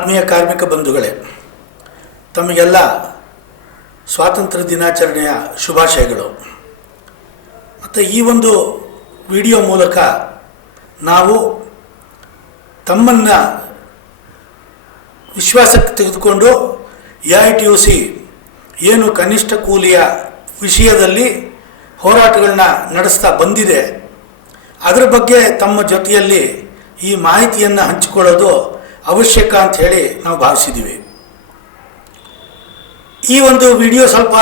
ಆತ್ಮೀಯ ಕಾರ್ಮಿಕ ಬಂಧುಗಳೇ, ತಮಗೆಲ್ಲ ಸ್ವಾತಂತ್ರ್ಯ ದಿನಾಚರಣೆಯ ಶುಭಾಶಯಗಳು. ಮತ್ತು ಈ ಒಂದು ವಿಡಿಯೋ ಮೂಲಕ ನಾವು ತಮ್ಮನ್ನು ವಿಶ್ವಾಸಕ್ಕೆ ತೆಗೆದುಕೊಂಡು AITUC ಏನು ಕನಿಷ್ಠ ಕೂಲಿಯ ವಿಷಯದಲ್ಲಿ ಹೋರಾಟಗಳನ್ನ ನಡೆಸ್ತಾ ಬಂದಿದೆ, ಅದರ ಬಗ್ಗೆ ತಮ್ಮ ಜೊತೆಯಲ್ಲಿ ಈ ಮಾಹಿತಿಯನ್ನು ಹಂಚಿಕೊಳ್ಳೋದು ಅವಶ್ಯಕ ಅಂತ ಹೇಳಿ ನಾವು ಭಾವಿಸಿದ್ದೀವಿ. ಈ ಒಂದು ವಿಡಿಯೋ ಸ್ವಲ್ಪ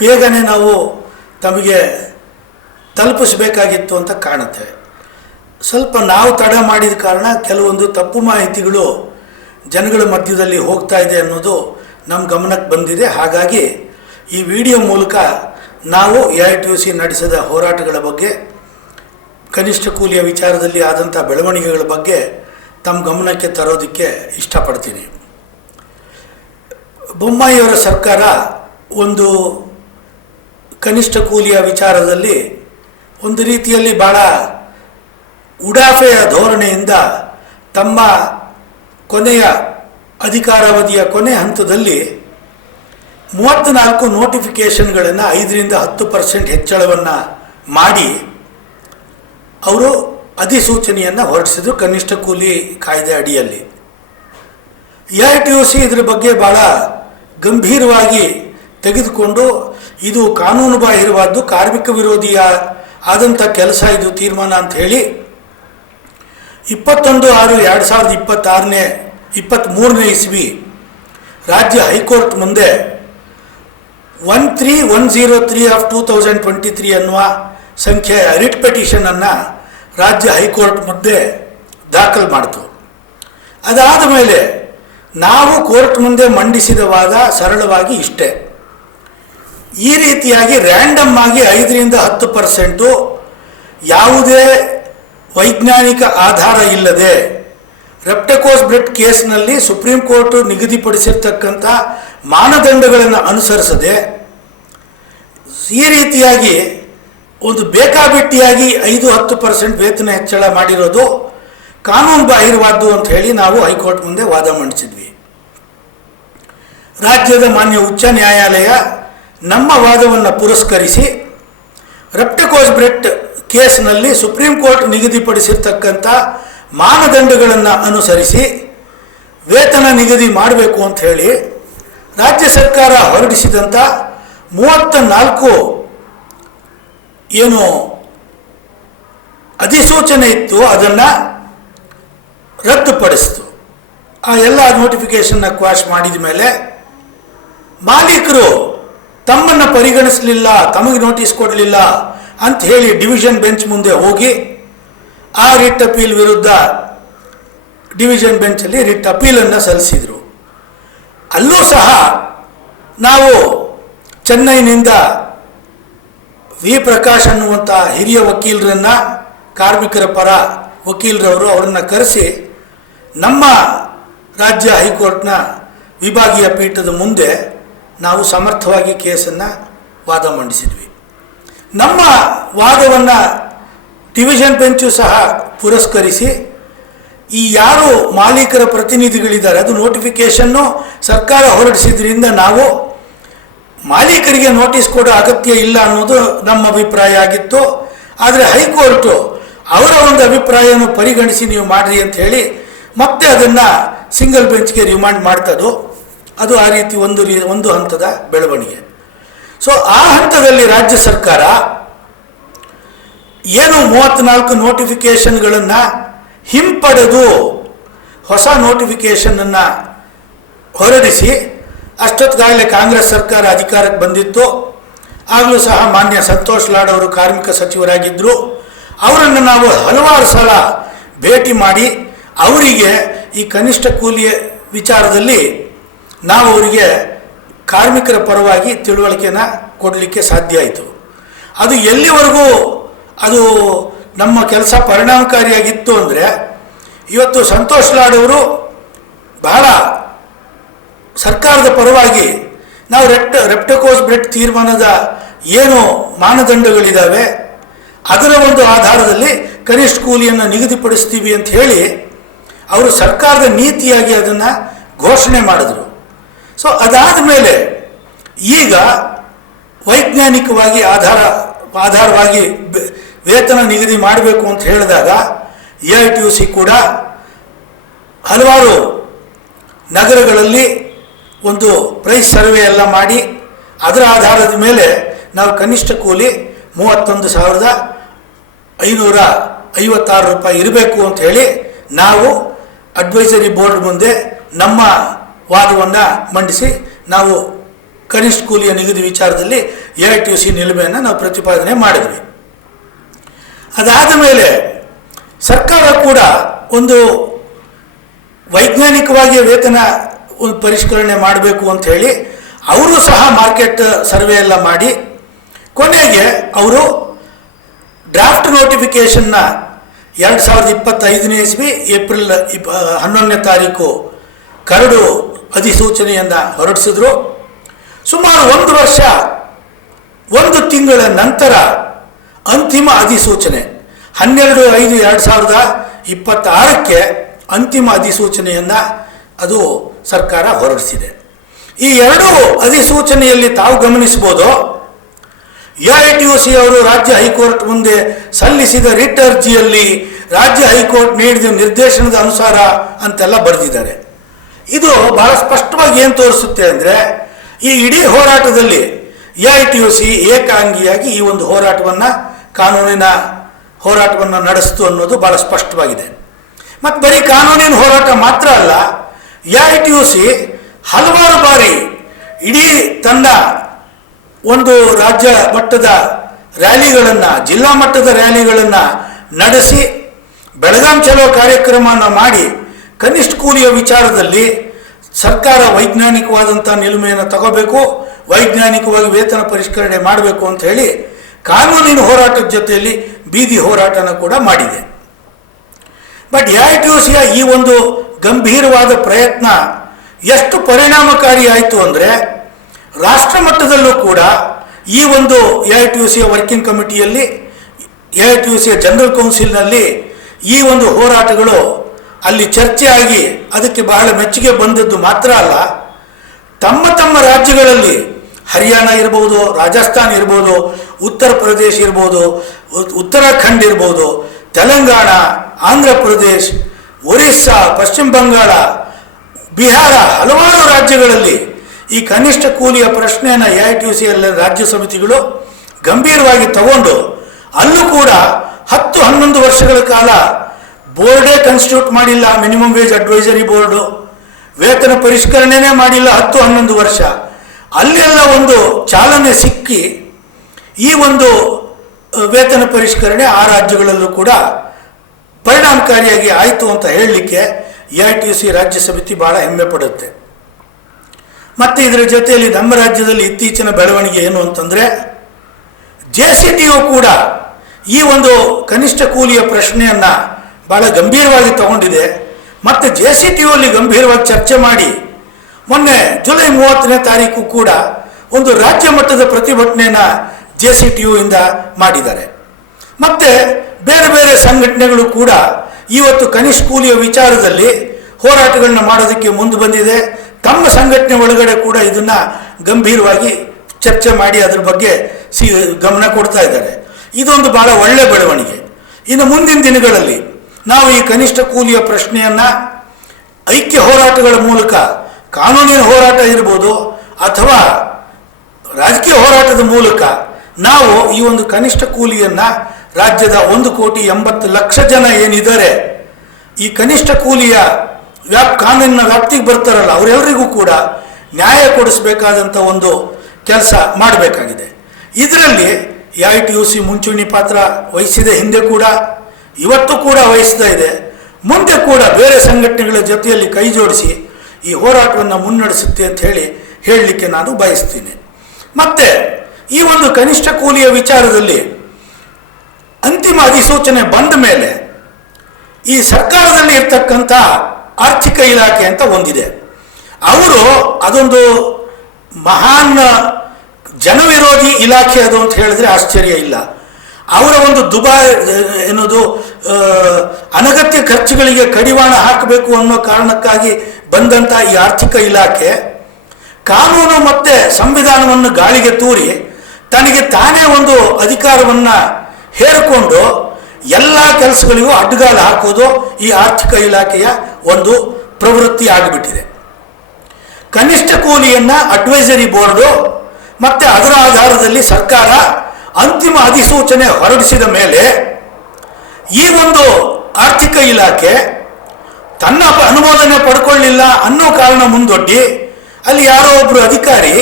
ಬೇಗನೆ ನಾವು ತಮಗೆ ತಲುಪಿಸಬೇಕಾಗಿತ್ತು ಅಂತ ಕಾಣುತ್ತೆ. ಸ್ವಲ್ಪ ನಾವು ತಡ ಮಾಡಿದ ಕಾರಣ ಕೆಲವೊಂದು ತಪ್ಪು ಮಾಹಿತಿಗಳು ಜನಗಳ ಮಧ್ಯದಲ್ಲಿ ಹೋಗ್ತಾ ಇದೆ ಅನ್ನೋದು ನಮ್ಮ ಗಮನಕ್ಕೆ ಬಂದಿದೆ. ಹಾಗಾಗಿ ಈ ವಿಡಿಯೋ ಮೂಲಕ ನಾವು AITUC ನಡೆಸಿದ ಹೋರಾಟಗಳ ಬಗ್ಗೆ, ಕನಿಷ್ಠ ಕೂಲಿಯ ವಿಚಾರದಲ್ಲಿ ಆದಂಥ ಬೆಳವಣಿಗೆಗಳ ಬಗ್ಗೆ ತಮ್ಮ ಗಮನಕ್ಕೆ ತರೋದಕ್ಕೆ ಇಷ್ಟಪಡ್ತೀನಿ. ಬೊಮ್ಮಾಯಿಯವರ ಸರ್ಕಾರ ಒಂದು ಕನಿಷ್ಠ ಕೂಲಿಯ ವಿಚಾರದಲ್ಲಿ ಒಂದು ರೀತಿಯಲ್ಲಿ ಭಾಳ ಉಡಾಫೆಯ ಧೋರಣೆಯಿಂದ ತಮ್ಮ ಕೊನೆಯ ಅಧಿಕಾರಾವಧಿಯ ಕೊನೆ ಹಂತದಲ್ಲಿ 34 ನೋಟಿಫಿಕೇಷನ್ಗಳನ್ನು 5ರಿಂದ 10% ಹೆಚ್ಚಳವನ್ನು ಮಾಡಿ ಅವರು ಅಧಿಸೂಚನೆಯನ್ನು ಹೊರಡಿಸಿದ್ರು ಕನಿಷ್ಠ ಕೂಲಿ ಕಾಯ್ದೆ ಅಡಿಯಲ್ಲಿ. AITUC ಇದರ ಬಗ್ಗೆ ಭಾಳ ಗಂಭೀರವಾಗಿ ತೆಗೆದುಕೊಂಡು ಇದು ಕಾನೂನು ಬಾಹಿರವಾದ್ದು, ಕಾರ್ಮಿಕ ವಿರೋಧಿಯ ಆದಂಥ ಕೆಲಸ ಇದು ತೀರ್ಮಾನ ಅಂತ ಹೇಳಿ 21/6/2023 ಇಸ್ವಿ ರಾಜ್ಯ ಹೈಕೋರ್ಟ್ ಮುಂದೆ 13103/2023 ಅನ್ನುವ ಸಂಖ್ಯೆಯ ರಿಟ್ ಪಿಟಿಷನನ್ನು ರಾಜ್ಯ ಹೈಕೋರ್ಟ್ ಮುಂದೆ ದಾಖಲು ಮಾಡಿತು. ಅದಾದ ಮೇಲೆ ನಾವು ಕೋರ್ಟ್ ಮುಂದೆ ಮಂಡಿಸಿದ ವಾದ ಸರಳವಾಗಿ ಇಷ್ಟೇ: ಈ ರೀತಿಯಾಗಿ ರ್ಯಾಂಡಮ್ ಆಗಿ 5ರಿಂದ 10% ಯಾವುದೇ ವೈಜ್ಞಾನಿಕ ಆಧಾರ ಇಲ್ಲದೆ ರೆಪ್ಟಕೋಸ್ ಬ್ರೆಡ್ ಕೇಸ್ನಲ್ಲಿ ಸುಪ್ರೀಂ ಕೋರ್ಟ್ ನಿಗದಿಪಡಿಸಿರ್ತಕ್ಕಂಥ ಮಾನದಂಡಗಳನ್ನು ಅನುಸರಿಸದೆ ಈ ರೀತಿಯಾಗಿ ಒಂದು ಬೇಕಾಬಿಟ್ಟಿಯಾಗಿ 5-10% ವೇತನ ಹೆಚ್ಚಳ ಮಾಡಿರೋದು ಕಾನೂನು ಬಾಹಿರವಾದ್ದು ಅಂತ ಹೇಳಿ ನಾವು ಹೈಕೋರ್ಟ್ ಮುಂದೆ ವಾದ ಮಂಡಿಸಿದ್ವಿ. ರಾಜ್ಯದ ಮಾನ್ಯ ಉಚ್ಚ ನ್ಯಾಯಾಲಯ ನಮ್ಮ ವಾದವನ್ನು ಪುರಸ್ಕರಿಸಿ ರೆಪ್ಟಕೋಸ್ ಬ್ರೆಡ್ ಕೇಸ್ನಲ್ಲಿ ಸುಪ್ರೀಂ ಕೋರ್ಟ್ ನಿಗದಿಪಡಿಸಿರ್ತಕ್ಕಂಥ ಮಾನದಂಡಗಳನ್ನು ಅನುಸರಿಸಿ ವೇತನ ನಿಗದಿ ಮಾಡಬೇಕು ಅಂತ ಹೇಳಿ ರಾಜ್ಯ ಸರ್ಕಾರ ಹೊರಡಿಸಿದಂಥ 34 ಏನು ಅಧಿಸೂಚನೆ ಇತ್ತು ಅದನ್ನು ರದ್ದುಪಡಿಸಿತು. ಆ ಎಲ್ಲ ನೋಟಿಫಿಕೇಷನ್ನ ಕ್ವಾಶ್ ಮಾಡಿದ ಮೇಲೆ ಮಾಲೀಕರು ತಮ್ಮನ್ನು ಪರಿಗಣಿಸಲಿಲ್ಲ, ತಮಗೆ ನೋಟಿಸ್ ಕೊಡಲಿಲ್ಲ ಅಂತ ಹೇಳಿ ಡಿವಿಷನ್ ಬೆಂಚ್ ಮುಂದೆ ಹೋಗಿ ಆ ರಿಟ್ ಅಪೀಲ್ ವಿರುದ್ಧ ಡಿವಿಷನ್ ಬೆಂಚಲ್ಲಿ ರಿಟ್ ಅಪೀಲನ್ನು ಸಲ್ಲಿಸಿದರು. ಅಲ್ಲೂ ಸಹ ನಾವು ಚೆನ್ನೈನಿಂದ ವಿ ಪ್ರಕಾಶ್ ಅನ್ನುವಂಥ ಹಿರಿಯ ವಕೀಲರನ್ನು, ಕಾರ್ಮಿಕರ ಪರ ವಕೀಲರವರು, ಅವರನ್ನು ಕರೆಸಿ ನಮ್ಮ ರಾಜ್ಯ ಹೈಕೋರ್ಟ್ನ ವಿಭಾಗೀಯ ಪೀಠದ ಮುಂದೆ ನಾವು ಸಮರ್ಥವಾಗಿ ಕೇಸನ್ನು ವಾದ ಮಂಡಿಸಿದ್ವಿ. ನಮ್ಮ ವಾದವನ್ನು ಡಿವಿಷನ್ ಬೆಂಚು ಸಹ ಪುರಸ್ಕರಿಸಿ ಈ ಯಾರು ಮಾಲೀಕರ ಪ್ರತಿನಿಧಿಗಳಿದ್ದಾರೆ, ಅದು ನೋಟಿಫಿಕೇಷನ್ನು ಸರ್ಕಾರ ಹೊರಡಿಸಿದ್ರಿಂದ ನಾವು ಮಾಲೀಕರಿಗೆ ನೋಟಿಸ್ ಕೊಡೋ ಅಗತ್ಯ ಇಲ್ಲ ಅನ್ನೋದು ನಮ್ಮ ಅಭಿಪ್ರಾಯ ಆಗಿತ್ತು. ಆದರೆ ಹೈಕೋರ್ಟು ಅವರ ಒಂದು ಅಭಿಪ್ರಾಯವನ್ನು ಪರಿಗಣಿಸಿ ನೀವು ಮಾಡಿರಿ ಅಂತ ಹೇಳಿ ಮತ್ತೆ ಅದನ್ನು ಸಿಂಗಲ್ ಬೆಂಚ್ಗೆ ರಿಮಾಂಡ್ ಮಾಡ್ತದ್ದು. ಅದು ಆ ರೀತಿ ಒಂದು ಹಂತದ ಬೆಳವಣಿಗೆ. ಸೊ ಆ ಹಂತದಲ್ಲಿ ರಾಜ್ಯ ಸರ್ಕಾರ ಏನು 34 ನೋಟಿಫಿಕೇಷನ್ಗಳನ್ನು ಹಿಂಪಡೆದು ಹೊಸ ನೋಟಿಫಿಕೇಷನನ್ನು ಹೊರಡಿಸಿ, ಅಷ್ಟೊತ್ತಿಗಾಗಲೇ ಕಾಂಗ್ರೆಸ್ ಸರ್ಕಾರ ಅಧಿಕಾರಕ್ಕೆ ಬಂದಿತ್ತು. ಆಗಲೂ ಸಹ ಮಾನ್ಯ ಸಂತೋಷ್ ಲಾಡ್ ಅವರು ಕಾರ್ಮಿಕ ಸಚಿವರಾಗಿದ್ದರು. ಅವರನ್ನು ನಾವು ಹಲವಾರು ಸಲ ಭೇಟಿ ಮಾಡಿ ಅವರಿಗೆ ಈ ಕನಿಷ್ಠ ಕೂಲಿಯ ವಿಚಾರದಲ್ಲಿ ನಾವು ಅವರಿಗೆ ಕಾರ್ಮಿಕರ ಪರವಾಗಿ ತಿಳುವಳಿಕೆನ ಕೊಡಲಿಕ್ಕೆ ಸಾಧ್ಯ ಆಯಿತು. ಅದು ಎಲ್ಲಿವರೆಗೂ ಅದು ನಮ್ಮ ಕೆಲಸ ಪರಿಣಾಮಕಾರಿಯಾಗಿತ್ತು ಅಂದರೆ, ಇವತ್ತು ಸಂತೋಷ್ ಲಾಡ್ ಅವರು ಬಹಳ ಸರ್ಕಾರದ ಪರವಾಗಿ ನಾವು ರೆಪ್ಟಕೋಸ್ ಬ್ರೆಡ್ ತೀರ್ಮಾನದ ಏನು ಮಾನದಂಡಗಳಿದ್ದಾವೆ ಅದರ ಒಂದು ಆಧಾರದಲ್ಲಿ ಕನಿಷ್ಠ ಕೂಲಿಯನ್ನು ನಿಗದಿಪಡಿಸ್ತೀವಿ ಅಂತ ಹೇಳಿ ಅವರು ಸರ್ಕಾರದ ನೀತಿಯಾಗಿ ಅದನ್ನು ಘೋಷಣೆ ಮಾಡಿದ್ರು. ಸೊ ಅದಾದ ಮೇಲೆ ಈಗ ವೈಜ್ಞಾನಿಕವಾಗಿ ಆಧಾರವಾಗಿ ವೇತನ ನಿಗದಿ ಮಾಡಬೇಕು ಅಂತ ಹೇಳಿದಾಗ AITUC ಕೂಡ ಹಲವಾರು ನಗರಗಳಲ್ಲಿ ಒಂದು ಪ್ರೈಸ್ ಸರ್ವೆ ಎಲ್ಲ ಮಾಡಿ ಅದರ ಆಧಾರದ ಮೇಲೆ ನಾವು ಕನಿಷ್ಠ ಕೂಲಿ 31,556 ರೂಪಾಯಿ ಇರಬೇಕು ಅಂತ ಹೇಳಿ ನಾವು ಅಡ್ವೈಸರಿ ಬೋರ್ಡ್ ಮುಂದೆ ನಮ್ಮ ವಾದವನ್ನು ಮಂಡಿಸಿ ನಾವು ಕನಿಷ್ಠ ಕೂಲಿಯ ನಿಗದಿ ವಿಚಾರದಲ್ಲಿ AITUC ನಿಲುಮೆಯನ್ನು ನಾವು ಪ್ರತಿಪಾದನೆ ಮಾಡಿದ್ವಿ. ಅದಾದ ಮೇಲೆ ಸರ್ಕಾರ ಕೂಡ ಒಂದು ವೈಜ್ಞಾನಿಕವಾಗಿ ವೇತನ ಒಂದು ಪರಿಷ್ಕರಣೆ ಮಾಡಬೇಕು ಅಂತ ಹೇಳಿ ಅವರು ಸಹ ಮಾರ್ಕೆಟ್ ಸರ್ವೆ ಎಲ್ಲ ಮಾಡಿ ಕೊನೆಗೆ ಅವರು ಡ್ರಾಫ್ಟ್ ನೋಟಿಫಿಕೇಷನ್ನ 2025ನೇ ಇಸ್ವಿ ಏಪ್ರಿಲ್ 11ನೇ ತಾರೀಕು ಕರಡು ಅಧಿಸೂಚನೆಯನ್ನು ಹೊರಡಿಸಿದ್ರು. ಸುಮಾರು 1 ವರ್ಷ 1 ತಿಂಗಳ ನಂತರ ಅಂತಿಮ ಅಧಿಸೂಚನೆ 12/5/2026ಕ್ಕೆ ಅಂತಿಮ ಅಧಿಸೂಚನೆಯನ್ನು ಅದು ಸರ್ಕಾರ ಹೊರಡಿಸಿದೆ. ಈ ಎರಡೂ ಅಧಿಸೂಚನೆಯಲ್ಲಿ ತಾವು ಗಮನಿಸ್ಬೋದು, AITUC ಅವರು ರಾಜ್ಯ ಹೈಕೋರ್ಟ್ ಮುಂದೆ ಸಲ್ಲಿಸಿದ ರಿಟ್ ಅರ್ಜಿಯಲ್ಲಿ ರಾಜ್ಯ ಹೈಕೋರ್ಟ್ ನೀಡಿದ ನಿರ್ದೇಶನದ ಅನುಸಾರ ಅಂತೆಲ್ಲ ಬರೆದಿದ್ದಾರೆ. ಇದು ಬಹಳ ಸ್ಪಷ್ಟವಾಗಿ ಏನು ತೋರಿಸುತ್ತೆ ಅಂದರೆ ಈ ಇಡೀ ಹೋರಾಟದಲ್ಲಿ AITUC ಏಕಾಂಗಿಯಾಗಿ ಈ ಒಂದು ಕಾನೂನಿನ ಹೋರಾಟವನ್ನು ನಡೆಸ್ತು ಅನ್ನೋದು ಬಹಳ ಸ್ಪಷ್ಟವಾಗಿದೆ. ಮತ್ತು ಬರೀ ಕಾನೂನಿನ ಹೋರಾಟ ಮಾತ್ರ ಅಲ್ಲ, AITUC ಹಲವಾರು ಬಾರಿ ಇಡೀ ತನ್ನ ಒಂದು ರಾಜ್ಯ ಮಟ್ಟದ ರ್ಯಾಲಿಗಳನ್ನು, ಜಿಲ್ಲಾ ಮಟ್ಟದ ರ್ಯಾಲಿಗಳನ್ನು ನಡೆಸಿ ಬೆಳಗಾಂ ಚಲೋ ಕಾರ್ಯಕ್ರಮವನ್ನು ಮಾಡಿ ಕನಿಷ್ಠ ಕೂಲಿಯ ವಿಚಾರದಲ್ಲಿ ಸರ್ಕಾರ ವೈಜ್ಞಾನಿಕವಾದಂಥ ನಿಲುಮೆಯನ್ನು ತಗೋಬೇಕು, ವೈಜ್ಞಾನಿಕವಾಗಿ ವೇತನ ಪರಿಷ್ಕರಣೆ ಮಾಡಬೇಕು ಅಂತ ಹೇಳಿ ಕಾನೂನಿನ ಹೋರಾಟದ ಜೊತೆಯಲ್ಲಿ ಬೀದಿ ಹೋರಾಟನ ಕೂಡ ಮಾಡಿದೆ. ಬಟ್ AITUCಯ ಈ ಒಂದು ಗಂಭೀರವಾದ ಪ್ರಯತ್ನ ಎಷ್ಟು ಪರಿಣಾಮಕಾರಿ ಆಯಿತು ಅಂದರೆ ರಾಷ್ಟ್ರ ಮಟ್ಟದಲ್ಲೂ ಕೂಡ ಈ ಒಂದು AITUCಯ ವರ್ಕಿಂಗ್ ಕಮಿಟಿಯಲ್ಲಿ, AITUCಯ ಜನರಲ್ ಕೌನ್ಸಿಲ್ನಲ್ಲಿ ಈ ಒಂದು ಹೋರಾಟಗಳು ಅಲ್ಲಿ ಚರ್ಚೆ ಆಗಿ ಅದಕ್ಕೆ ಬಹಳ ಮೆಚ್ಚುಗೆ ಬಂದದ್ದು ಮಾತ್ರ ಅಲ್ಲ, ತಮ್ಮ ತಮ್ಮ ರಾಜ್ಯಗಳಲ್ಲಿ ಹರಿಯಾಣ ಇರ್ಬೋದು, ರಾಜಸ್ಥಾನ್ ಇರ್ಬೋದು, ಉತ್ತರ ಪ್ರದೇಶ ಇರ್ಬೋದು, ಉತ್ತರಾಖಂಡ್ ಇರ್ಬೋದು, ತೆಲಂಗಾಣ, ಆಂಧ್ರ ಪ್ರದೇಶ್, ಒರಿಸ್ಸಾ, ಪಶ್ಚಿಮ ಬಂಗಾಳ, ಬಿಹಾರ, ಹಲವಾರು ರಾಜ್ಯಗಳಲ್ಲಿ ಈ ಕನಿಷ್ಠ ಕೂಲಿಯ ಪ್ರಶ್ನೆಯನ್ನು AITUCಯ ರಾಜ್ಯ ಸಮಿತಿಗಳು ಗಂಭೀರವಾಗಿ ತಗೊಂಡು ಅಲ್ಲೂ ಕೂಡ 10-11 ವರ್ಷಗಳ ಕಾಲ ಬೋರ್ಡೇ ಕಾನ್ಸ್ಟಿಟ್ಯೂಟ್ ಮಾಡಿಲ್ಲ, ಮಿನಿಮಮ್ ವೇಜ್ ಅಡ್ವೈಸರಿ ಬೋರ್ಡು ವೇತನ ಪರಿಷ್ಕರಣೆನೇ ಮಾಡಿಲ್ಲ 10-11 ವರ್ಷ. ಅಲ್ಲೆಲ್ಲ ಒಂದು ಚಾಲನೆ ಸಿಕ್ಕಿ ಈ ಒಂದು ವೇತನ ಪರಿಷ್ಕರಣೆ ಆ ರಾಜ್ಯಗಳಲ್ಲೂ ಕೂಡ ಪರಿಣಾಮಕಾರಿಯಾಗಿ ಆಯಿತು ಅಂತ ಹೇಳಲಿಕ್ಕೆ AITUC ರಾಜ್ಯ ಸಮಿತಿ ಬಹಳ ಹೆಮ್ಮೆ ಪಡುತ್ತೆ. ಮತ್ತು ಇದರ ಜೊತೆಯಲ್ಲಿ ನಮ್ಮ ರಾಜ್ಯದಲ್ಲಿ ಇತ್ತೀಚಿನ ಬೆಳವಣಿಗೆ ಏನು ಅಂತಂದರೆ JCTU ಕೂಡ ಈ ಒಂದು ಕನಿಷ್ಠ ಕೂಲಿಯ ಪ್ರಶ್ನೆಯನ್ನು ಭಾಳ ಗಂಭೀರವಾಗಿ ತಗೊಂಡಿದೆ. ಮತ್ತು JCTU ಅಲ್ಲಿ ಗಂಭೀರವಾಗಿ ಚರ್ಚೆ ಮಾಡಿ ಮೊನ್ನೆ ಜುಲೈ 30ನೇ ತಾರೀಕು ಕೂಡ ಒಂದು ರಾಜ್ಯ ಮಟ್ಟದ ಪ್ರತಿಭಟನೆಯನ್ನು JCTU ಇಂದ ಮಾಡಿದ್ದಾರೆ. ಮತ್ತು ಬೇರೆ ಬೇರೆ ಸಂಘಟನೆಗಳು ಕೂಡ ಇವತ್ತು ಕನಿಷ್ಠ ಕೂಲಿಯ ವಿಚಾರದಲ್ಲಿ ಹೋರಾಟಗಳನ್ನ ಮಾಡೋದಕ್ಕೆ ಮುಂದೆ ಬಂದಿದೆ. ತಮ್ಮ ಸಂಘಟನೆ ಒಳಗಡೆ ಕೂಡ ಇದನ್ನು ಗಂಭೀರವಾಗಿ ಚರ್ಚೆ ಮಾಡಿ ಅದರ ಬಗ್ಗೆ ಗಮನ ಕೊಡ್ತಾ ಇದ್ದಾರೆ. ಇದೊಂದು ಭಾಳ ಒಳ್ಳೆಯ ಬೆಳವಣಿಗೆ. ಇನ್ನು ಮುಂದಿನ ದಿನಗಳಲ್ಲಿ ನಾವು ಈ ಕನಿಷ್ಠ ಕೂಲಿಯ ಪ್ರಶ್ನೆಯನ್ನು ಐಕ್ಯ ಹೋರಾಟಗಳ ಮೂಲಕ, ಕಾನೂನಿನ ಹೋರಾಟ ಇರ್ಬೋದು ಅಥವಾ ರಾಜಕೀಯ ಹೋರಾಟದ ಮೂಲಕ ನಾವು ಈ ಒಂದು ಕನಿಷ್ಠ ಕೂಲಿಯನ್ನು ರಾಜ್ಯದ 1,80,00,000 ಜನ ಏನಿದ್ದಾರೆ ಈ ಕನಿಷ್ಠ ಕೂಲಿಯ ಕಾನೂನಿನ ವ್ಯಾಪ್ತಿಗೆ ಬರ್ತಾರಲ್ಲ ಅವರೆಲ್ಲರಿಗೂ ಕೂಡ ನ್ಯಾಯ ಕೊಡಿಸಬೇಕಾದಂಥ ಒಂದು ಕೆಲಸ ಮಾಡಬೇಕಾಗಿದೆ. ಇದರಲ್ಲಿ AITUC ಮುಂಚೂಣಿ ಪಾತ್ರ ವಹಿಸಿದೆ, ಹಿಂದೆ ಕೂಡ ಇವತ್ತು ಕೂಡ ವಹಿಸ್ತಾ ಇದೆ, ಮುಂದೆ ಕೂಡ ಬೇರೆ ಸಂಘಟನೆಗಳ ಜೊತೆಯಲ್ಲಿ ಕೈ ಜೋಡಿಸಿ ಈ ಹೋರಾಟವನ್ನು ಮುನ್ನಡೆಸುತ್ತೆ ಅಂತ ಹೇಳಲಿಕ್ಕೆ ನಾನು ಬಯಸ್ತೀನಿ. ಮತ್ತು ಈ ಒಂದು ಕನಿಷ್ಠ ಕೂಲಿಯ ವಿಚಾರದಲ್ಲಿ ಅಂತಿಮ ಅಧಿಸೂಚನೆ ಬಂದ ಮೇಲೆ ಈ ಸರ್ಕಾರದಲ್ಲಿ ಇರ್ತಕ್ಕಂಥ ಆರ್ಥಿಕ ಇಲಾಖೆ ಅಂತ ಒಂದಿದೆ, ಅವರು ಅದೊಂದು ಮಹಾನ್ ಜನವಿರೋಧಿ ಇಲಾಖೆ ಅದು ಅಂತ ಹೇಳಿದ್ರೆ ಆಶ್ಚರ್ಯ ಇಲ್ಲ. ಅವರ ಒಂದು ಏನದು ಅನಗತ್ಯ ಖರ್ಚುಗಳಿಗೆ ಕಡಿವಾಣ ಹಾಕಬೇಕು ಅನ್ನೋ ಕಾರಣಕ್ಕಾಗಿ ಬಂದಂಥ ಈ ಆರ್ಥಿಕ ಇಲಾಖೆ ಕಾನೂನು ಮತ್ತು ಸಂವಿಧಾನವನ್ನು ಗಾಳಿಗೆ ತೂರಿ ತನಗೆ ತಾನೇ ಒಂದು ಅಧಿಕಾರವನ್ನು ಹೇರಿಕೊಂಡು ಎಲ್ಲ ಕೆಲಸಗಳಿಗೂ ಅಡ್ಡಗಾಲ ಹಾಕೋದು ಈ ಆರ್ಥಿಕ ಇಲಾಖೆಯ ಒಂದು ಪ್ರವೃತ್ತಿ ಆಗಿಬಿಟ್ಟಿದೆ. ಕನಿಷ್ಠ ಕೂಲಿಯನ್ನು ಅಡ್ವೈಸರಿ ಬೋರ್ಡು ಮತ್ತು ಅದರ ಆಧಾರದಲ್ಲಿ ಸರ್ಕಾರ ಅಂತಿಮ ಅಧಿಸೂಚನೆ ಹೊರಡಿಸಿದ ಮೇಲೆ ಈ ಒಂದು ಆರ್ಥಿಕ ಇಲಾಖೆ ತನ್ನ ಅನುಮೋದನೆ ಪಡ್ಕೊಳ್ಳಿಲ್ಲ ಅನ್ನೋ ಕಾರಣ ಮುಂದೊಡ್ಡಿ ಅಲ್ಲಿ ಯಾರೋ ಒಬ್ಬರು ಅಧಿಕಾರಿ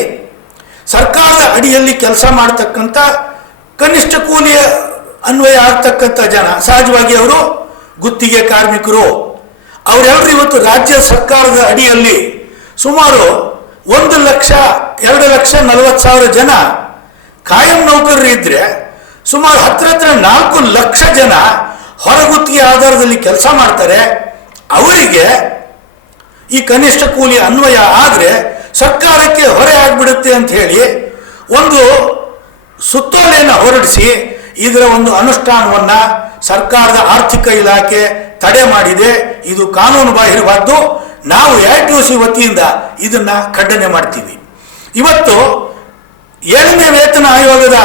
ಸರ್ಕಾರದ ಅಡಿಯಲ್ಲಿ ಕೆಲಸ ಮಾಡ್ತಕ್ಕಂಥ ಕನಿಷ್ಠ ಕೂಲಿಯ ಅನ್ವಯ ಆಗ್ತಕ್ಕಂಥ ಜನ, ಸಹಜವಾಗಿ ಅವರು ಗುತ್ತಿಗೆ ಕಾರ್ಮಿಕರು, ಅವರೆಲ್ಲರೂ ಇವತ್ತು ರಾಜ್ಯ ಸರ್ಕಾರದ ಅಡಿಯಲ್ಲಿ ಸುಮಾರು 1,02,40,000 ಜನ ಕಾಯಂ ನೌಕರರು ಇದ್ದರೆ ಸುಮಾರು ಹತ್ರ 4 ಲಕ್ಷ ಜನ ಹೊರಗುತ್ತಿಗೆ ಆಧಾರದಲ್ಲಿ ಕೆಲಸ ಮಾಡ್ತಾರೆ. ಅವರಿಗೆ ಈ ಕನಿಷ್ಠ ಕೂಲಿ ಅನ್ವಯ ಆದರೆ ಸರ್ಕಾರಕ್ಕೆ ಹೊರೆ ಆಗಿಬಿಡುತ್ತೆ ಅಂತ ಹೇಳಿ ಒಂದು ಸುತ್ತೋಲೆಯನ್ನು ಹೊರಡಿಸಿ ಇದರ ಒಂದು ಅನುಷ್ಠಾನವನ್ನು ಸರ್ಕಾರದ ಆರ್ಥಿಕ ಇಲಾಖೆ ತಡೆ ಮಾಡಿದೆ. ಇದು ಕಾನೂನು ಬಾಹಿರವಾದ್ದು. ನಾವು AITUC ವತಿಯಿಂದ ಇದನ್ನು ಖಂಡನೆ ಮಾಡ್ತೀವಿ. ಇವತ್ತು 7ನೇ ವೇತನ ಆಯೋಗದ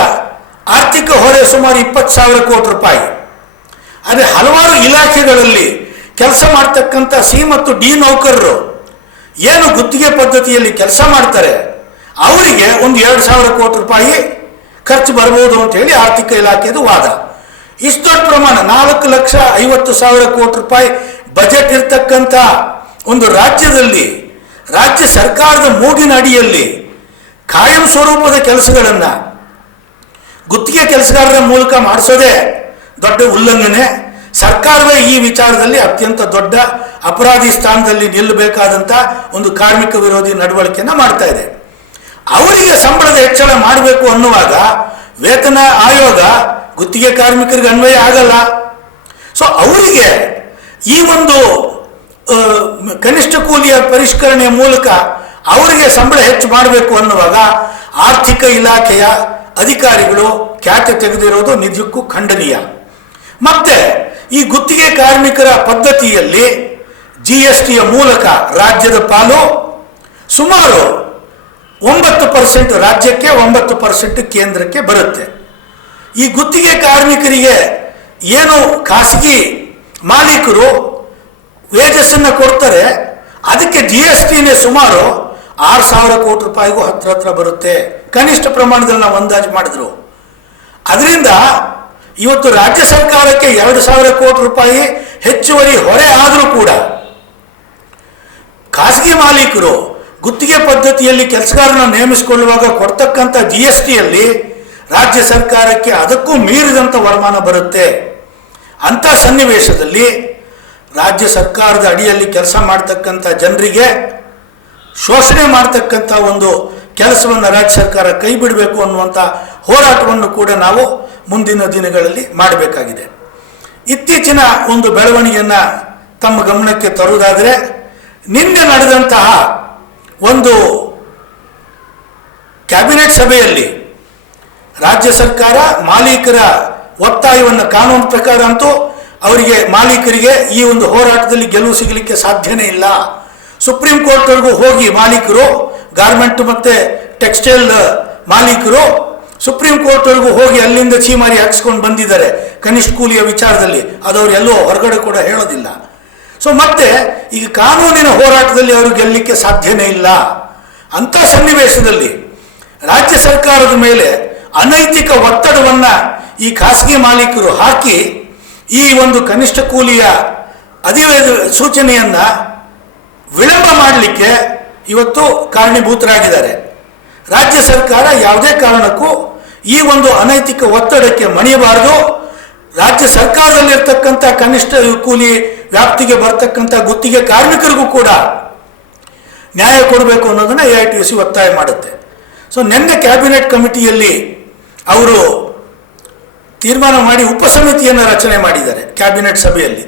ಆರ್ಥಿಕ ಹೊರೆ ಸುಮಾರು 20,000 ಕೋಟಿ ರೂಪಾಯಿ. ಆದರೆ ಹಲವಾರು ಇಲಾಖೆಗಳಲ್ಲಿ ಕೆಲಸ ಮಾಡ್ತಕ್ಕಂಥ C ಮತ್ತು D ನೌಕರರು ಏನು ಗುತ್ತಿಗೆ ಪದ್ಧತಿಯಲ್ಲಿ ಕೆಲಸ ಮಾಡ್ತಾರೆ ಅವರಿಗೆ ಒಂದು 2,000 ಕೋಟಿ ರೂಪಾಯಿ ಖರ್ಚು ಬರ್ಬೋದು ಅಂತ ಹೇಳಿ ಆರ್ಥಿಕ ಇಲಾಖೆದು ವಾದ. ಇಷ್ಟು ದೊಡ್ಡ ಪ್ರಮಾಣ 4,50,000 ಕೋಟಿ ರೂಪಾಯಿ ಬಜೆಟ್ ಇರ್ತಕ್ಕಂಥ ಒಂದು ರಾಜ್ಯದಲ್ಲಿ ರಾಜ್ಯ ಸರ್ಕಾರದ ಮೂಗಿನ ಅಡಿಯಲ್ಲಿ ಕಾಯಂ ಸ್ವರೂಪದ ಕೆಲಸಗಳನ್ನು ಗುತ್ತಿಗೆ ಕೆಲಸಗಾರರ ಮೂಲಕ ಮಾಡಿಸೋದೇ ದೊಡ್ಡ ಉಲ್ಲಂಘನೆ. ಸರ್ಕಾರವೇ ಈ ವಿಚಾರದಲ್ಲಿ ಅತ್ಯಂತ ದೊಡ್ಡ ಅಪರಾಧಿ ಸ್ಥಾನದಲ್ಲಿ ನಿಲ್ಲಬೇಕಾದಂಥ ಒಂದು ಕಾರ್ಮಿಕ ವಿರೋಧಿ ನಡವಳಿಕೆಯನ್ನು ಮಾಡ್ತಾ ಇದೆ. ಅವರಿಗೆ ಸಂಬಳದ ಹೆಚ್ಚಳ ಮಾಡಬೇಕು ಅನ್ನುವಾಗ ವೇತನ ಆಯೋಗ ಗುತ್ತಿಗೆ ಕಾರ್ಮಿಕರಿಗೆ ಅನ್ವಯ ಆಗಲ್ಲ. ಸೊ ಅವರಿಗೆ ಈ ಒಂದು ಕನಿಷ್ಠ ಕೂಲಿಯ ಪರಿಷ್ಕರಣೆಯ ಮೂಲಕ ಅವರಿಗೆ ಸಂಬಳ ಹೆಚ್ಚು ಮಾಡಬೇಕು ಅನ್ನುವಾಗ ಆರ್ಥಿಕ ಇಲಾಖೆಯ ಅಧಿಕಾರಿಗಳು ಖ್ಯಾತೆ ತೆಗೆದಿರೋದು ನಿಜಕ್ಕೂ ಖಂಡನೀಯ. ಮತ್ತೆ ಈ ಗುತ್ತಿಗೆ ಕಾರ್ಮಿಕರ ಪದ್ಧತಿಯಲ್ಲಿ GSTಯ ಮೂಲಕ ರಾಜ್ಯದ ಪಾಲು ಸುಮಾರು 9% ರಾಜ್ಯಕ್ಕೆ, 9% ಕೇಂದ್ರಕ್ಕೆ ಬರುತ್ತೆ. ಈ ಗುತ್ತಿಗೆ ಕಾರ್ಮಿಕರಿಗೆ ಏನು ಖಾಸಗಿ ಮಾಲೀಕರು ವೇಜಸ್ಸನ್ನು ಕೊಡ್ತಾರೆ ಅದಕ್ಕೆ GSTನೇ ಸುಮಾರು 6,000 ಕೋಟಿ ರೂಪಾಯಿಗೂ ಹತ್ರ ಬರುತ್ತೆ. ಕನಿಷ್ಠ ಪ್ರಮಾಣದಲ್ಲಿ ನಾವು ಅಂದಾಜು ಮಾಡಿದ್ರು. ಅದರಿಂದ ಇವತ್ತು ರಾಜ್ಯ ಸರ್ಕಾರಕ್ಕೆ 2,000 ಕೋಟಿ ರೂಪಾಯಿ ಹೆಚ್ಚುವರಿ ಹೊರೆ ಆದರೂ ಕೂಡ ಖಾಸಗಿ ಮಾಲೀಕರು ಗುತ್ತಿಗೆ ಪದ್ಧತಿಯಲ್ಲಿ ಕೆಲಸಗಾರನ ನೇಮಿಸಿಕೊಳ್ಳುವಾಗ ಕೊಡ್ತಕ್ಕಂಥ GSTಯಲ್ಲಿ ರಾಜ್ಯ ಸರ್ಕಾರಕ್ಕೆ ಅದಕ್ಕೂ ಮೀರಿದಂಥ ವರಮಾನ ಬರುತ್ತೆ. ಅಂಥ ಸನ್ನಿವೇಶದಲ್ಲಿ ರಾಜ್ಯ ಸರ್ಕಾರದ ಅಡಿಯಲ್ಲಿ ಕೆಲಸ ಮಾಡ್ತಕ್ಕಂಥ ಜನರಿಗೆ ಶೋಷಣೆ ಮಾಡ್ತಕ್ಕಂಥ ಒಂದು ಕೆಲಸವನ್ನು ರಾಜ್ಯ ಸರ್ಕಾರ ಕೈ ಬಿಡಬೇಕು ಅನ್ನುವಂಥ ಹೋರಾಟವನ್ನು ಕೂಡ ನಾವು ಮುಂದಿನ ದಿನಗಳಲ್ಲಿ ಮಾಡಬೇಕಾಗಿದೆ. ಇತ್ತೀಚಿನ ಒಂದು ಬೆಳವಣಿಗೆಯನ್ನು ತಮ್ಮ ಗಮನಕ್ಕೆ ತರುವುದಾದರೆ, ನಿನ್ನೆ ನಡೆದಂತಹ ಒಂದು ಕ್ಯಾಬಿನೆಟ್ ಸಭೆಯಲ್ಲಿ ರಾಜ್ಯ ಸರ್ಕಾರ ಮಾಲೀಕರ ಒತ್ತಾಯವನ್ನು ಕಾನೂನು ಪ್ರಕಾರ ಅಂತೂ ಅವರಿಗೆ ಮಾಲೀಕರಿಗೆ ಈ ಒಂದು ಹೋರಾಟದಲ್ಲಿ ಗೆಲುವು ಸಿಗಲಿಕ್ಕೆ ಸಾಧ್ಯನೇ ಇಲ್ಲ. ಸುಪ್ರೀಂ ಕೋರ್ಟ್ವರೆಗೂ ಹೋಗಿ ಮಾಲೀಕರು, ಗಾರ್ಮೆಂಟ್ ಮತ್ತು ಟೆಕ್ಸ್ಟೈಲ್ ಮಾಲೀಕರು ಸುಪ್ರೀಂ ಕೋರ್ಟ್ವರೆಗೂ ಹೋಗಿ ಅಲ್ಲಿಂದ ಚೀಮಾರಿ ಹಾಕ್ಸ್ಕೊಂಡು ಬಂದಿದ್ದಾರೆ ಕನಿಷ್ಠ ಕೂಲಿಯ ವಿಚಾರದಲ್ಲಿ. ಅದು ಅವರು ಎಲ್ಲೋ ಹೊರಗಡೆ ಕೂಡ ಹೇಳೋದಿಲ್ಲ. ಸೊ ಮತ್ತೆ ಈಗ ಕಾನೂನಿನ ಹೋರಾಟದಲ್ಲಿ ಅವರು ಗೆಲ್ಲಲಿಕ್ಕೆ ಸಾಧ್ಯನೇ ಇಲ್ಲ. ಅಂಥ ಸನ್ನಿವೇಶದಲ್ಲಿ ರಾಜ್ಯ ಸರ್ಕಾರದ ಮೇಲೆ ಅನೈತಿಕ ಒತ್ತಡವನ್ನು ಈ ಖಾಸಗಿ ಮಾಲೀಕರು ಹಾಕಿ ಈ ಒಂದು ಕನಿಷ್ಠ ಕೂಲಿಯ ಸೂಚನೆಯನ್ನು ವಿಳಂಬ ಮಾಡಲಿಕ್ಕೆ ಇವತ್ತು ಕಾರಣೀಭೂತರಾಗಿದ್ದಾರೆ. ರಾಜ್ಯ ಸರ್ಕಾರ ಯಾವುದೇ ಕಾರಣಕ್ಕೂ ಈ ಒಂದು ಅನೈತಿಕ ಒತ್ತಡಕ್ಕೆ ಮಣಿಯಬಾರದು. ರಾಜ್ಯ ಸರ್ಕಾರದಲ್ಲಿರ್ತಕ್ಕಂಥ ಕನಿಷ್ಠ ಕೂಲಿ ವ್ಯಾಪ್ತಿಗೆ ಬರ್ತಕ್ಕಂಥ ಗುತ್ತಿಗೆ ಕಾರ್ಮಿಕರಿಗೂ ಕೂಡ ನ್ಯಾಯ ಕೊಡಬೇಕು ಅನ್ನೋದನ್ನು AITUC ಒತ್ತಾಯ ಮಾಡುತ್ತೆ. ಸೊ ನಿನ್ನೆ ಕ್ಯಾಬಿನೆಟ್ ಕಮಿಟಿಯಲ್ಲಿ ಅವರು ತೀರ್ಮಾನ ಮಾಡಿ ಉಪಸಮಿತಿಯನ್ನು ರಚನೆ ಮಾಡಿದ್ದಾರೆ. ಕ್ಯಾಬಿನೆಟ್ ಸಭೆಯಲ್ಲಿ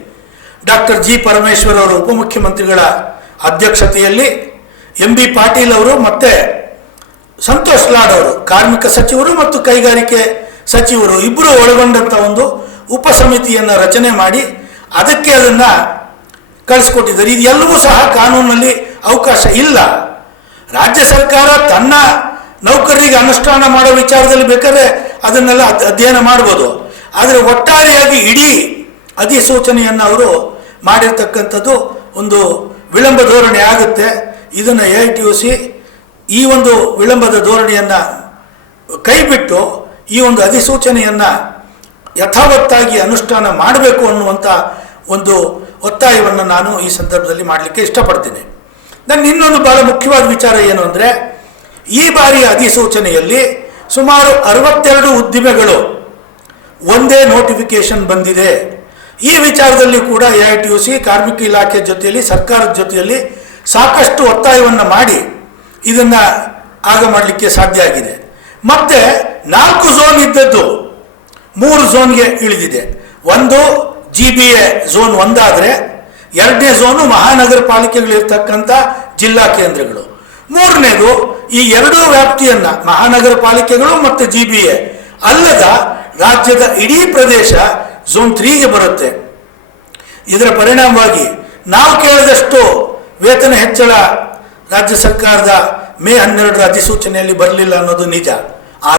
ಡಾಕ್ಟರ್ G. ಪರಮೇಶ್ವರ್ ಅವರು ಉಪಮುಖ್ಯಮಂತ್ರಿಗಳ ಅಧ್ಯಕ್ಷತೆಯಲ್ಲಿ, MB ಪಾಟೀಲ್ ಅವರು ಮತ್ತು ಸಂತೋಷ್ ಲಾಡ್ ಅವರು ಕಾರ್ಮಿಕ ಸಚಿವರು ಮತ್ತು ಕೈಗಾರಿಕೆ ಸಚಿವರು ಇಬ್ಬರು ಒಳಗೊಂಡಂಥ ಒಂದು ಉಪಸಮಿತಿಯನ್ನು ರಚನೆ ಮಾಡಿ ಅದಕ್ಕೆ ಅದನ್ನು ಕಳಿಸ್ಕೊಟ್ಟಿದ್ದಾರೆ. ಇದು ಎಲ್ಲವೂ ಸಹ ಕಾನೂನಲ್ಲಿ ಅವಕಾಶ ಇಲ್ಲ. ರಾಜ್ಯ ಸರ್ಕಾರ ತನ್ನ ನೌಕರರಿಗೆ ಅನುಷ್ಠಾನ ಮಾಡೋ ವಿಚಾರದಲ್ಲಿ ಬೇಕಾದ್ರೆ ಅದನ್ನೆಲ್ಲ ಅಧ್ಯಯನ ಮಾಡ್ಬೋದು. ಆದರೆ ಒಟ್ಟಾರೆಯಾಗಿ ಇಡೀ ಅಧಿಸೂಚನೆಯನ್ನು ಅವರು ಮಾಡಿರ್ತಕ್ಕಂಥದ್ದು ಒಂದು ವಿಳಂಬ ಧೋರಣೆ ಆಗುತ್ತೆ. ಇದನ್ನು AITUC ಈ ಒಂದು ವಿಳಂಬದ ಧೋರಣೆಯನ್ನು ಕೈಬಿಟ್ಟು ಈ ಒಂದು ಅಧಿಸೂಚನೆಯನ್ನು ಯಥಾವತ್ತಾಗಿ ಅನುಷ್ಠಾನ ಮಾಡಬೇಕು ಅನ್ನುವಂಥ ಒಂದು ಒತ್ತಾಯವನ್ನು ನಾನು ಈ ಸಂದರ್ಭದಲ್ಲಿ ಮಾಡಲಿಕ್ಕೆ ಇಷ್ಟಪಡ್ತೀನಿ. ನನ್ನ ಇನ್ನೊಂದು ಭಾಳ ಮುಖ್ಯವಾದ ವಿಚಾರ ಏನು ಅಂದರೆ, ಈ ಬಾರಿಯ ಅಧಿಸೂಚನೆಯಲ್ಲಿ ಸುಮಾರು 62 ಉದ್ದಿಮೆಗಳು ಒಂದೇ ನೋಟಿಫಿಕೇಶನ್ ಬಂದಿದೆ. ಈ ವಿಚಾರದಲ್ಲಿ ಕೂಡ AITUC ಕಾರ್ಮಿಕ ಇಲಾಖೆ ಜೊತೆಯಲ್ಲಿ ಸರ್ಕಾರದ ಜೊತೆಯಲ್ಲಿ ಸಾಕಷ್ಟು ಒತ್ತಾಯವನ್ನು ಮಾಡಿ ಇದನ್ನು ಆಗ ಮಾಡಲಿಕ್ಕೆ ಸಾಧ್ಯ ಆಗಿದೆ. ಮತ್ತು 4 ಝೋನ್ ಇದ್ದದ್ದು 3 ಝೋನ್ಗೆ ಇಳಿದಿದೆ. ಒಂದು GBA ಝೋನ್ 1 ಆದರೆ, ಎರಡನೇ ಝೋನು ಮಹಾನಗರ ಪಾಲಿಕೆಗಳಿರ್ತಕ್ಕಂಥ ಜಿಲ್ಲಾ ಕೇಂದ್ರಗಳು, ಮೂರನೇದು ಈ ಎರಡೂ ವ್ಯಾಪ್ತಿಯನ್ನು ಮಹಾನಗರ ಪಾಲಿಕೆಗಳು ಮತ್ತು GBA ಅಲ್ಲದ ರಾಜ್ಯದ ಇಡೀ ಪ್ರದೇಶ ಝೋನ್ 3ಗೆ ಬರುತ್ತೆ. ಇದರ ಪರಿಣಾಮವಾಗಿ ನಾವು ಕೇಳಿದಷ್ಟು ವೇತನ ಹೆಚ್ಚಳ ರಾಜ್ಯ ಸರ್ಕಾರದ ಮೇ 12ರ ಅಧಿಸೂಚನೆಯಲ್ಲಿ ಬರಲಿಲ್ಲ ಅನ್ನೋದು ನಿಜ.